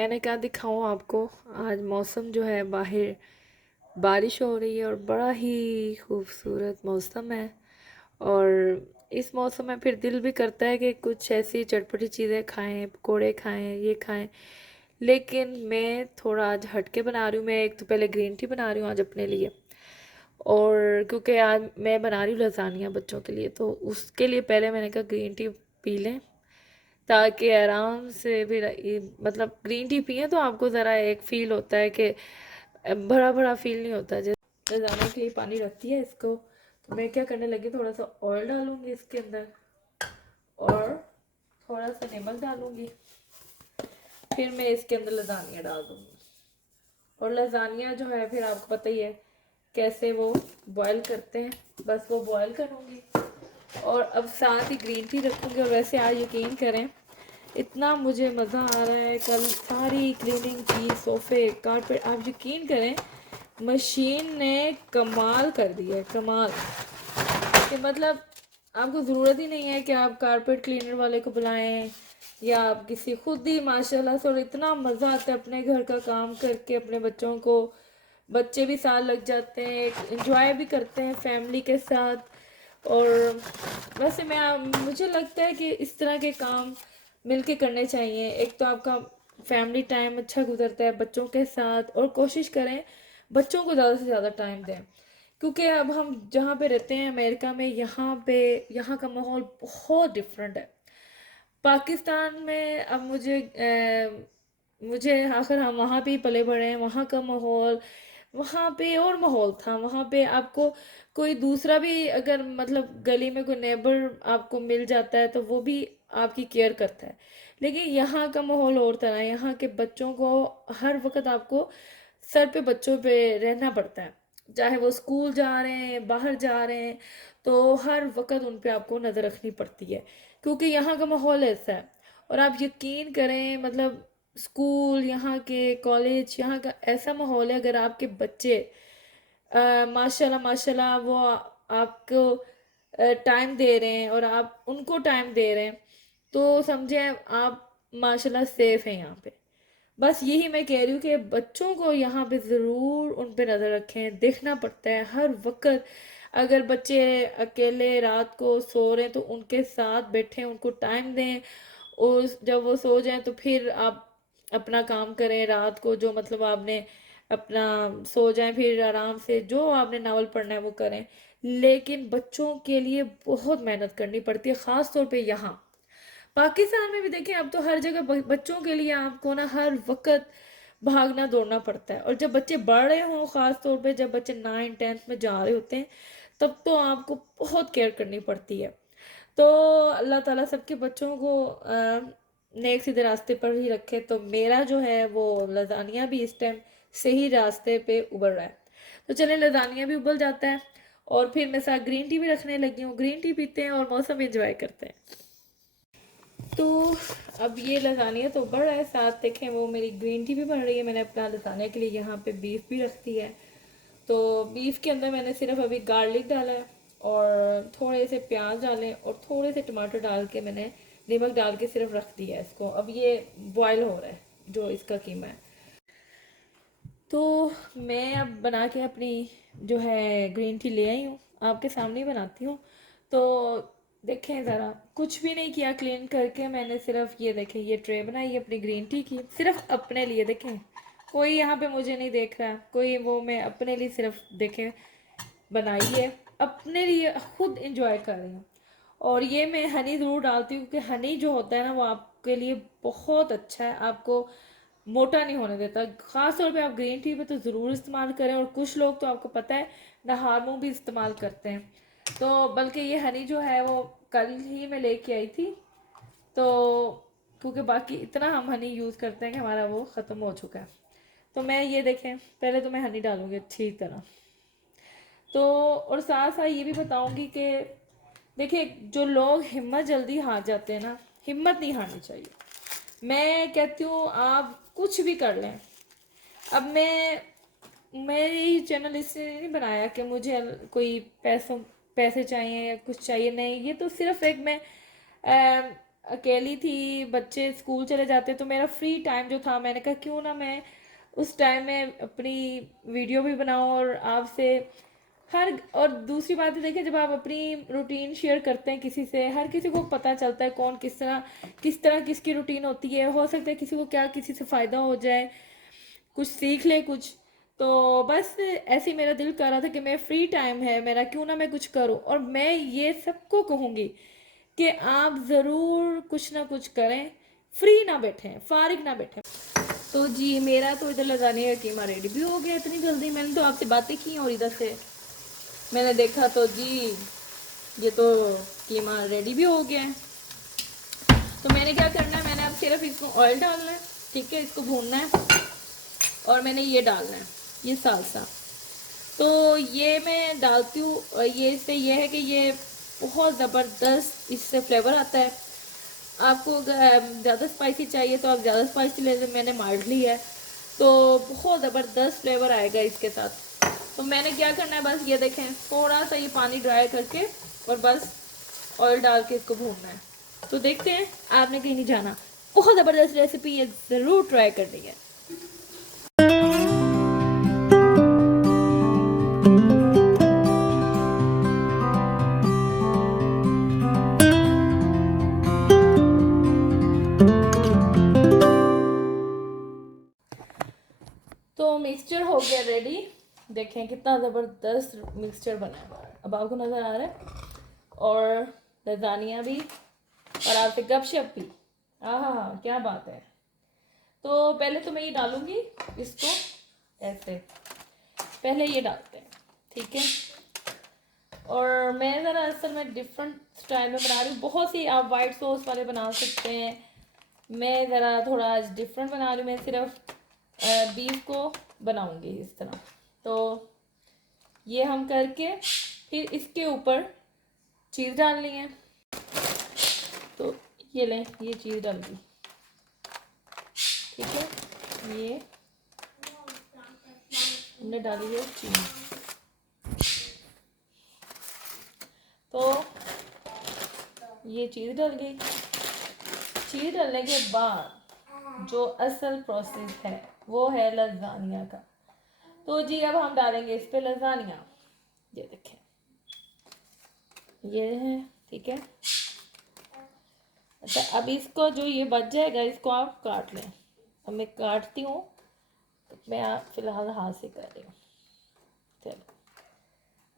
मैंने कहा दिखाऊं आपको। आज मौसम जो है बाहर बारिश हो रही है और बड़ा ही खूबसूरत मौसम है। और इस मौसम में फिर दिल भी करता है कि कुछ ऐसी चटपटी चीज़ें खाएं, पकोड़े खाएं, ये खाएं। लेकिन मैं थोड़ा आज हटके बना रही हूँ। मैं एक तो पहले ग्रीन टी बना रही हूँ आज अपने लिए, और क्योंकि आज मैं बना रही हूँ लसानिया बच्चों के लिए, तो उसके लिए पहले मैंने कहा ग्रीन टी पी लें ताकि आराम से भी मतलब ग्रीन टी पिए तो आपको ज़रा एक फील होता है कि भरा भरा फील नहीं होता। जैसे रजाने के लिए पानी रखती है इसको, तो मैं क्या करने लगी, थोड़ा सा ऑयल डालूंगी इसके अंदर और थोड़ा सा नमक डालूंगी। फिर मैं इसके अंदर लजानिया डाल दूंगी। और लजानिया जो है फिर आपको पता ही है कैसे वो बॉयल करते हैं, बस वो बॉयल करूँगी। और अब साथ ही ग्रीन टी रखूँगी। और वैसे आज यकीन करें, इतना मुझे मज़ा आ रहा है। कल सारी क्लीनिंग की, सोफ़े कारपेट, आप यकीन करें मशीन ने कमाल कर दिया है, कमाल। कि मतलब आपको ज़रूरत ही नहीं है कि आप कारपेट क्लीनर वाले को बुलाएं या आप किसी, खुद ही माशाल्लाह से। और इतना मज़ा आता है अपने घर का काम करके, अपने बच्चों को, बच्चे भी साथ लग जाते हैं, इंजॉय भी करते हैं फैमिली के साथ। और वैसे मुझे लगता है कि इस तरह के काम मिलके करने चाहिए। एक तो आपका फैमिली टाइम अच्छा गुजरता है बच्चों के साथ, और कोशिश करें बच्चों को ज़्यादा से ज़्यादा टाइम दें। क्योंकि अब हम जहाँ पे रहते हैं अमेरिका में, यहाँ का माहौल बहुत डिफरेंट है पाकिस्तान में। अब मुझे आखिर हम वहाँ पे ही पले बड़े हैं। वहाँ का माहौल, वहाँ पे और माहौल था। वहाँ पे आपको कोई दूसरा भी अगर मतलब गली में कोई नेबर आपको मिल जाता है तो वो भी आपकी केयर करता है। लेकिन यहाँ का माहौल और तरह है। यहाँ के बच्चों को हर वक्त आपको सर पे बच्चों पे रहना पड़ता है, चाहे वो स्कूल जा रहे हैं, बाहर जा रहे हैं, तो हर वक्त उन पे आपको नज़र रखनी पड़ती है क्योंकि यहाँ का माहौल ऐसा है। और आप यकीन करें मतलब स्कूल, यहाँ के कॉलेज, यहाँ का ऐसा माहौल है, अगर आपके बच्चे माशाल्लाह माशाल्लाह वो आपको टाइम दे रहे हैं और आप उनको टाइम दे रहे हैं, तो समझे आप माशाल्लाह सेफ हैं यहाँ पे। बस यही मैं कह रही हूँ कि बच्चों को यहाँ पे ज़रूर उन पे नज़र रखें, देखना पड़ता है हर वक्त। अगर बच्चे अकेले रात को सो रहे हैं तो उनके साथ बैठें, उनको टाइम दें। और जब वो सो जाएं तो फिर आप अपना काम करें रात को, जो मतलब आपने अपना सो जाएं, फिर आराम से जो आपने नावल पढ़ना है वो करें। लेकिन बच्चों के लिए बहुत मेहनत करनी पड़ती है, ख़ास तौर पे यहाँ पाकिस्तान में भी देखें। अब तो हर जगह बच्चों के लिए आपको ना हर वक्त भागना दौड़ना पड़ता है। और जब बच्चे बढ़ रहे हों, ख़ास तौर पे जब बच्चे 9th 10th में जा रहे होते हैं, तब तो आपको बहुत केयर करनी पड़ती है। तो अल्लाह ताला सबके बच्चों को नेक सीधे रास्ते पर ही रखे। तो मेरा जो है वो लजानिया भी इस टाइम सही रास्ते पे उबर रहा है। तो चले, लजानिया भी उबल जाता है और फिर मैं साथ ग्रीन टी भी रखने लगी हूँ। ग्रीन टी पीते हैं और मौसम एंजॉय करते हैं। तो अब ये लसानिया तो बढ़ रहा है, साथ देखें वो मेरी ग्रीन टी भी बन रही है। मैंने अपना लसानिया के लिए यहाँ पे बीफ भी रख दी है। तो बीफ के अंदर मैंने सिर्फ अभी गार्लिक डाला है और थोड़े से प्याज डाले और थोड़े से टमाटर डाल के मैंने नमक डाल के सिर्फ रख दिया है इसको। अब ये बॉयल हो रहा है जो इसका कीमा है। तो मैं अब बना के अपनी जो है ग्रीन टी ले आई हूँ, आपके सामने ही बनाती हूँ। तो देखें ज़रा, कुछ भी नहीं किया क्लीन करके मैंने, सिर्फ ये देखें ये ट्रे बनाई अपनी ग्रीन टी की, सिर्फ अपने लिए। देखें कोई यहाँ पे मुझे नहीं देख रहा, कोई वो, मैं अपने लिए सिर्फ देखें बनाई है, अपने लिए खुद इंजॉय कर रही हूँ। और ये मैं हनी ज़रूर डालती हूँ क्योंकि हनी जो होता है ना वो आपके लिए बहुत अच्छा है, आपको मोटा नहीं होने देता। ख़ास तौर पे आप ग्रीन टी पे तो ज़रूर इस्तेमाल करें। और कुछ लोग तो आपको पता है नहारमू भी इस्तेमाल करते हैं। तो बल्कि ये हनी जो है वो कल ही मैं लेके आई थी। तो क्योंकि बाकी इतना हम हनी यूज़ करते हैं कि हमारा वो ख़त्म हो चुका है। तो मैं ये देखें, पहले तो मैं हनी डालूंगी अच्छी तरह। तो और साथ साथ ये भी बताऊंगी कि देखिए जो लोग हिम्मत जल्दी हार जाते हैं ना, हिम्मत नहीं हारनी चाहिए। मैं कहती हूँ आप कुछ भी कर लें। अब मेरी चैनल इसलिए नहीं बनाया कि मुझे कोई पैसे चाहिए या कुछ चाहिए, नहीं। ये तो सिर्फ एक मैं अकेली थी, बच्चे स्कूल चले जाते, तो मेरा फ्री टाइम जो था, मैंने कहा क्यों ना मैं उस टाइम में अपनी वीडियो भी बनाऊं और आपसे हर, और दूसरी बात है देखिए, जब आप अपनी रूटीन शेयर करते हैं किसी से, हर किसी को पता चलता है कौन किस तरह किसकी रूटीन होती है, हो सकता है किसी को क्या किसी से फ़ायदा हो जाए, कुछ सीख ले कुछ। तो बस ऐसे ही मेरा दिल कर रहा था कि मैं फ्री टाइम है मेरा, क्यों ना मैं कुछ करूं, और मैं ये सबको कहूँगी कि आप ज़रूर कुछ ना कुछ करें, फ्री ना बैठें, फारिग ना बैठें। तो जी मेरा तो इधर लजाने का कीमा रेडी भी हो गया इतनी जल्दी। मैंने तो आपसे बातें की और इधर से मैंने देखा तो जी ये तो कीमा रेडी भी हो गया है। तो मैंने क्या करना है, मैंने अब सिर्फ इसको ऑयल डालना है, ठीक है, इसको भूनना है, और मैंने ये डालना है, ये सालसा। तो ये मैं डालती हूँ, और ये इससे ये है कि ये बहुत ज़बरदस्त इससे फ्लेवर आता है। आपको अगर ज़्यादा स्पाइसी चाहिए तो आप ज़्यादा स्पाइसी ले लें, मैंने माइल्डली है, तो बहुत ज़बरदस्त फ्लेवर आएगा इसके साथ। तो मैंने क्या करना है, बस ये देखें, थोड़ा सा ये पानी ड्राई करके और बस ऑयल डाल के इसको भूनना है। तो देखते हैं, आपने कहीं नहीं जाना, बहुत ज़बरदस्त रेसिपी, ये ज़रूर ट्राई करनी है। तो मिक्सचर हो गया रेडी, देखें कितना ज़बरदस्त मिक्सचर बना है, अब आपको नज़र आ रहा है, और लजानिया भी, और आपसे गपशप भी, हाँ क्या बात है। तो पहले तो मैं ये डालूंगी इसको ऐसे, पहले ये डालते हैं, ठीक है। और मैं ज़रा असल में डिफरेंट स्टाइल में बना रही हूँ, बहुत सी आप वाइट सॉस वाले बना सकते हैं, मैं ज़रा थोड़ा आज डिफरेंट बना रही हूँ, मैं सिर्फ बीफ को बनाऊंगी इस तरह। तो ये हम करके फिर इसके ऊपर चीज़ डालनी है, तो ये लें, ये चीज़ डाल दी, ठीक है, ये हमने डाली है चीज़। तो ये चीज़ डल गई। चीज़ डालने के बाद जो असल प्रोसेस है वो है लजानिया का। तो जी अब हम डालेंगे इस पे लजानिया, ये देखें, ये है, ठीक है। अच्छा, अब इसको जो ये बच जाएगा इसको आप काट लें। अब मैं काटती हूँ, तो मैं फिलहाल हाथ से कर रही हूँ, चलो।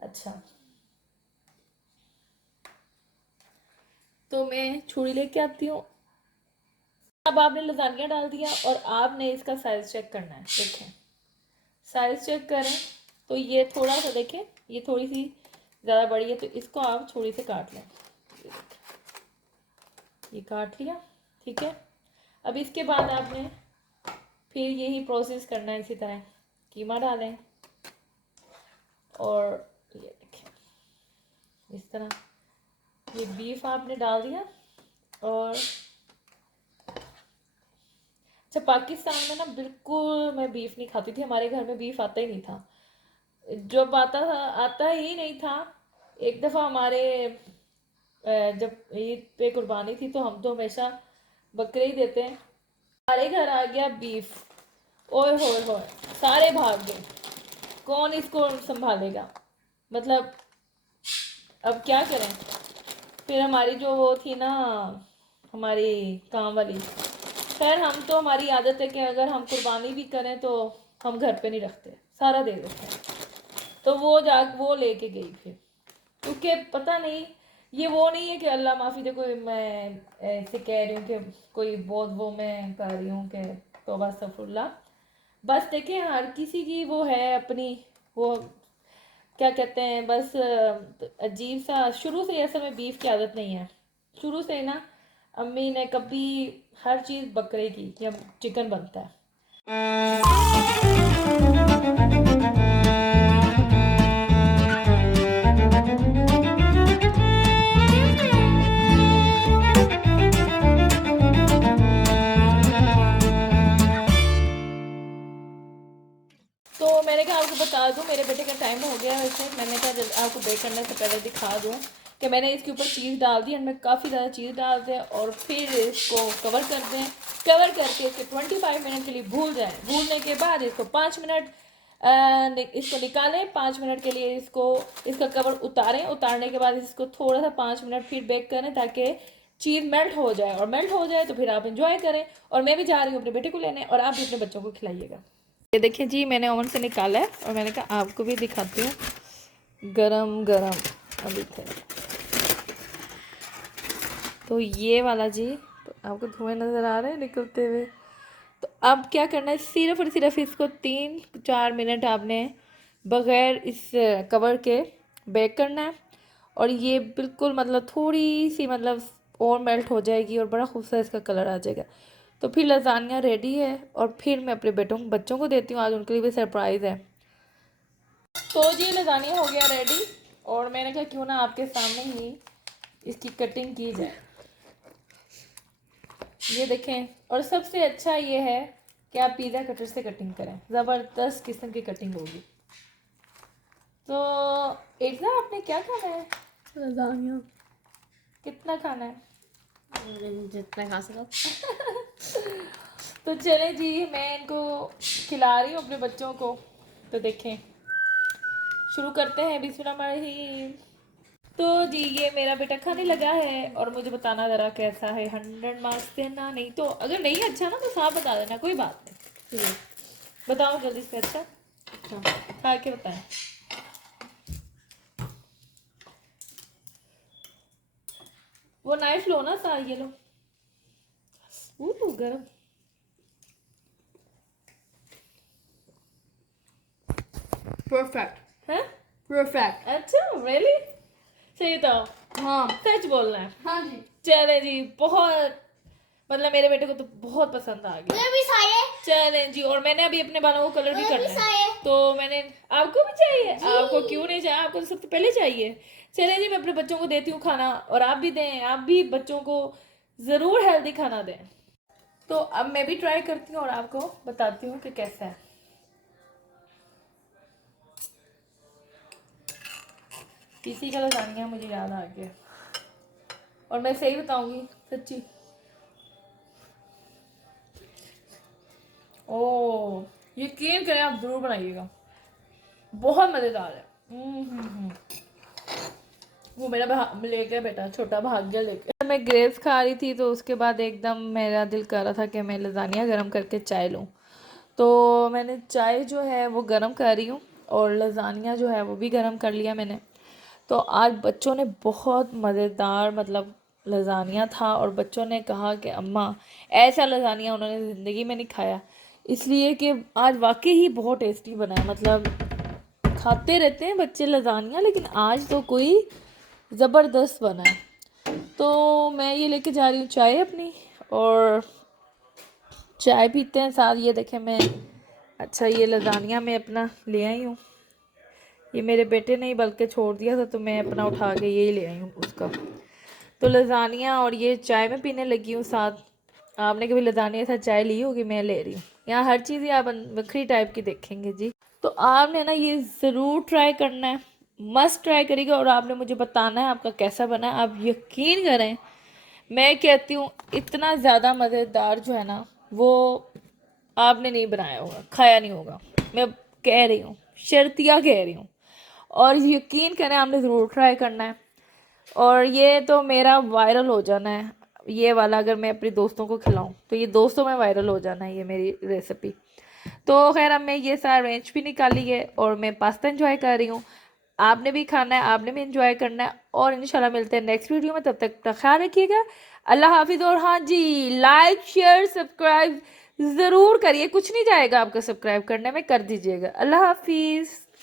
अच्छा, तो मैं छुरी लेके आती हूँ। अब आपने लजानिया डाल दिया और आपने इसका साइज चेक करना है, देखें, साइज चेक करें तो ये थोड़ा सा, देखें ये थोड़ी सी ज़्यादा बड़ी है, तो इसको आप छुरी से काट लें, ये काट लिया, ठीक है। अब इसके बाद आपने फिर यही प्रोसेस करना है, इसी तरह कीमा डालें, और ये देखें इस तरह ये बीफ आपने डाल दिया। और अच्छा, पाकिस्तान में ना बिल्कुल मैं बीफ नहीं खाती थी, हमारे घर में बीफ आता ही नहीं था, जब आता ही नहीं था। एक दफ़ा हमारे जब ईद पे कुर्बानी थी, तो हम तो हमेशा बकरे ही देते हैं, हमारे घर आ गया बीफ, ओए होए होए, सारे भाग गए, कौन इसको संभालेगा, मतलब अब क्या करें। फिर हमारी जो वो थी ना, हमारी काम वाली, खैर हम तो, हमारी आदत है कि अगर हम कुर्बानी भी करें तो हम घर पे नहीं रखते, सारा दे देते हैं। तो वो लेके गई फिर, क्योंकि पता नहीं, ये वो नहीं है कि अल्लाह माफ़ी दे, कोई मैं ऐसे कह रही हूँ कि कोई बहुत वो मैं कर रही हूँ कि तौबा अस्तगफुरुल्लाह, बस देखें हर किसी की वो है अपनी, वो क्या कहते हैं, बस अजीब सा, शुरू से असल में बीफ की आदत नहीं है, शुरू से ना अम्मी ने कभी, हर चीज़ बकरे की या चिकन बनता है। तो मैंने कहा आपको बता दूं, मेरे बेटे का टाइम हो गया वैसे, मैंने कहा जब आपको बेक करने से पहले दिखा दूं कि मैंने इसके ऊपर चीज़ डाल दी, एंड में काफ़ी ज़्यादा चीज़ डालते हैं और फिर इसको कवर कर दें। कवर करके इसे 25 मिनट के लिए भूल जाएं। भूलने के बाद इसको 5 मिनट इसको निकालें। 5 मिनट के लिए इसका कवर उतारें। उतारने के बाद इसको थोड़ा सा 5 मिनट फिर बेक करें ताकि चीज़ मेल्ट हो जाए, और मेल्ट हो जाए तो फिर आप इंजॉय करें। और मैं भी जा रही हूँ अपने बेटे को लेने, और आप भी अपने बच्चों को खिलाइएगा। ये देखिए जी, मैंने ओवन से निकाला है और मैंने कहा आपको भी दिखाती हूँ गरम गरम अभी थे। तो ये वाला जी, तो आपको धुएं नज़र आ रहे हैं निकलते हुए। तो अब क्या करना है, सिर्फ और सिर्फ इसको 3-4 मिनट आपने बग़ैर इस कवर के बेक करना है, और ये बिल्कुल मतलब थोड़ी सी मतलब और मेल्ट हो जाएगी और बड़ा खूबसूरत इसका कलर आ जाएगा। तो फिर लजानिया रेडी है, और फिर मैं अपने बच्चों को देती हूँ। आज उनके लिए भी सरप्राइज़ है। तो जी लजानिया हो गया रेडी, और मैंने कहा क्यों ना आपके सामने ही इसकी कटिंग की जाए। ये देखें, और सबसे अच्छा ये है कि आप पिज़्ज़ा कटर से कटिंग करें, ज़बरदस्त किस्म की कटिंग होगी। तो एक ना आपने क्या खाना है? लजानिया। कितना खाना है? जितना खा सको। तो चले जी, मैं इनको खिला रही हूँ अपने बच्चों को। तो देखें, शुरू करते हैं। बिस्मिल्लाहिर्रहमानिर्रहीम। तो जी ये मेरा बेटा खाने लगा है, और मुझे बताना ज़रा कैसा है। 100 मार्क्स देना, नहीं तो अगर नहीं अच्छा ना तो साफ बता देना, कोई बात नहीं। बताओ जल्दी से। अच्छा खा के बताएं। वो नाइफ लो ना सार, ये लो। गरम। परफेक्ट है परफेक्ट। अच्छा, रियली? सही तो हाँ सच बोलना है। हाँ जी। चले जी, बहुत मतलब मेरे बेटे को तो बहुत पसंद आ गया। मुझे भी चाहिए। चले जी, और मैंने अभी अपने बालों को कलर भी मुझे भी करना है, चाहिए। तो मैंने आपको भी चाहिए। आपको क्यों नहीं चाहिए, आपको तो सबसे पहले चाहिए। चले जी, मैं अपने बच्चों को देती हूँ खाना, और आप भी दें। आप भी बच्चों को ज़रूर हेल्दी खाना दें। तो अब मैं भी ट्राई करती हूँ और आपको बताती हूँ कि कैसा है। किसी का लजानिया मुझे याद आ गया, और मैं सही बताऊंगी सच्ची। ओ, यकीन करें, आप जरूर बनाइएगा, बहुत मज़ेदार है। वो मेरा ले गया बेटा, छोटा भाग गया लेके। मैं ग्रेप्स खा रही थी, तो उसके बाद एकदम मेरा दिल कर रहा था कि मैं लजानिया गरम करके चाय लूँ। तो मैंने चाय जो है वो गरम कर रही हूँ, और लजानिया जो है वो भी गरम कर लिया मैंने। तो आज बच्चों ने बहुत मज़ेदार मतलब लजानिया था, और बच्चों ने कहा कि अम्मा ऐसा लजानिया उन्होंने ज़िंदगी में नहीं खाया, इसलिए कि आज वाकई ही बहुत टेस्टी बना है। मतलब खाते रहते हैं बच्चे लजानिया, लेकिन आज तो कोई ज़बरदस्त बना है। तो मैं ये लेके जा रही हूँ चाय अपनी, और चाय पीते हैं साथ। ये देखें मैं, अच्छा ये लजानिया मैं अपना ले आई हूँ। ये मेरे बेटे ने ही बल्कि छोड़ दिया था, तो मैं अपना उठा के यही ले आई हूँ उसका। तो लजानिया और ये चाय में पीने लगी हूँ साथ। आपने कभी लजानिया के साथ चाय ली होगी, मैं ले रही हूँ। यहाँ हर चीज़ ही आप बखरी टाइप की देखेंगे जी। तो आपने ना ये ज़रूर ट्राई करना है, मस्ट ट्राई करिएगा, और आपने मुझे बताना है आपका कैसा बना है। आप यकीन करें, मैं कहती हूँ इतना ज़्यादा मज़ेदार जो है ना, वो आपने नहीं बनाया होगा, खाया नहीं होगा। मैं कह रही हूँ, शर्तिया कह रही हूँ, और यकीन करें आपने ज़रूर ट्राई करना है। और ये तो मेरा वायरल हो जाना है, ये वाला अगर मैं अपने दोस्तों को खिलाऊं तो ये दोस्तों में वायरल हो जाना है ये मेरी रेसिपी। तो खैर अब मैं ये सारा रेंज भी निकाली है, और मैं पास्ता एंजॉय कर रही हूँ। आपने भी खाना है, आपने भी एंजॉय करना है, और इंशाल्लाह मिलते हैं नेक्स्ट वीडियो में। तब तक का ख्याल रखिएगा। अल्लाह हाफिज़। और हाँ जी, लाइक शेयर सब्सक्राइब ज़रूर करिए, कुछ नहीं जाएगा आपका सब्सक्राइब करने में, कर दीजिएगा। अल्लाह हाफिज़।